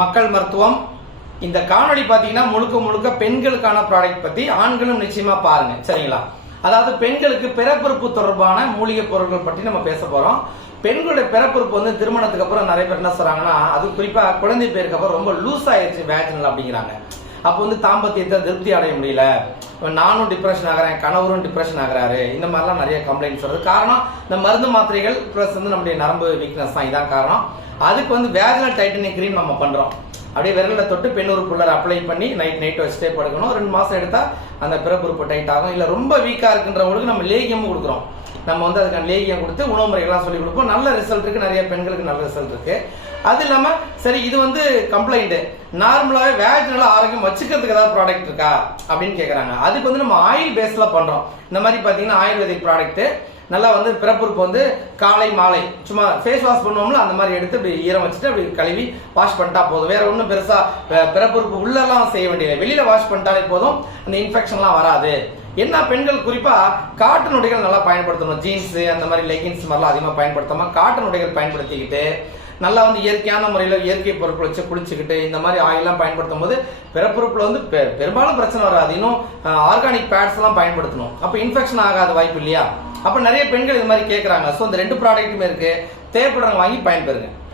மக்கள் மருத்துவம். இந்த காணொலி பார்த்தீங்கன்னா முழுக்க முழுக்க பெண்களுக்கான ப்ராடக்ட் பத்தி ஆண்களும் நிச்சயமா பாருங்க. சரிங்களா? அதாவது பெண்களுக்கு பிறப்புறுப்பு தொடர்பான மூலிகை பொருட்கள் பற்றி நம்ம பேச போறோம். பெண்களுடைய பிறப்புறுப்பு வந்து திருமணத்துக்கு அப்புறம் நிறைய பேர் என்ன சொல்றாங்கன்னா அது குறிப்பா குழந்தை பேருக்கு அப்புறம் ரொம்ப லூஸ் ஆயிடுச்சு வேஜனல் அப்படிங்கிறாங்க. அப்போ வந்து தாம்பத்தியத்தை திருப்தி அடைய முடியல. நானும் டிப்ரெஷன் ஆகிறேன் கணவரும் டிப்ரெஷன் ஆகிறாரு. இந்த மாதிரிலாம் நிறைய கம்ப்ளைண்ட்ஸ் வருது. காரணம் இந்த மருந்து மாத்திரைகள் ப்ளஸ் வந்து நம்முடைய நரம்பு வீக்னஸ் தான். இதான் காரணம். அதுக்கு வந்து வேஜனல் டைட்டனிங் க்ரீம் நம்ம பண்றோம். அப்படியே விரலில் தொட்டு பெண் உறுப்புள்ளர் அப்ளை பண்ணி நைட் நைட் வச்சுட்டே படுக்கணும் ரெண்டு மாசம் எடுத்தா அந்த பிறப்புறுப்பு டைட் ஆகும். இல்ல ரொம்ப வீக்கா இருக்குன்றவங்களுக்கு நம்ம லேகியமும் கொடுக்குறோம். நம்ம வந்து அதுக்கான லேகியம் கொடுத்து உணவு முறைகள்லாம் சொல்லி கொடுப்போம். நல்ல ரிசல்ட் இருக்கு. நிறைய பெண்களுக்கு நல்ல ரிசல்ட் இருக்கு. அது இல்லாம சரி இது வந்து கம்ப்ளைண்ட் நார்மலாவே வேஜினல் ஆரோக்கியம் வச்சுக்கிறதுக்கு ஏதாவது ப்ராடக்ட் இருக்கா? அப்படின்னு கேக்குறாங்க. அதுக்கு வந்து நம்ம ஆயில் பேஸ்ல பண்றோம். இந்த மாதிரி பாத்தீங்கன்னா ஆயுர்வேதிக் ப்ராடக்ட் நல்லா வந்து பிறப்புறுப்பு வந்து காலை மாலை. சும்மா ஃபேஸ் வாஷ் பண்ணுவோம்ல அந்த மாதிரி எடுத்து இப்படி ஈரம் வச்சுட்டு அப்படி கழுவி வாஷ் பண்ணிட்டா போதும். வேற ஒன்றும் பெருசா பிறப்புறுப்பு உள்ளெல்லாம் செய்ய வேண்டியது வெளியில வாஷ் பண்ணிட்டாலே போதும். அந்த இன்ஃபெக்ஷன்லாம் வராது. என்ன பெண்கள் குறிப்பா காட்டன் உடைகள் நல்லா பயன்படுத்தணும். ஜீன்ஸ் அந்த மாதிரி லெகின்ஸ் மாதிரிலாம் அதிகமாக பயன்படுத்தாம காட்டன் உடைகள் பயன்படுத்திக்கிட்டு நல்லா வந்து இயற்கையான முறையில் இயற்கை பொருட்கள் வச்சு குளிச்சுக்கிட்டு இந்த மாதிரி ஆயிலாம் பயன்படுத்தும் போது பிறப்புறுப்பில் வந்து பெ- பெரும்பாலும் பிரச்சனை வராது. இன்னும் ஆர்கானிக் பேட்ஸ் எல்லாம் பயன்படுத்தணும். அப்போ இன்ஃபெக்ஷன் ஆகாத வாய்ப்பு இல்லையா? அப்போ நிறைய பெண்கள் இது மாதிரி கேட்குறாங்க ஸோ இந்த ரெண்டு ப்ராடக்ட்டுமே இருக்கு. தேவைப்படுறவங்க வாங்கி பயன்பெறுங்க.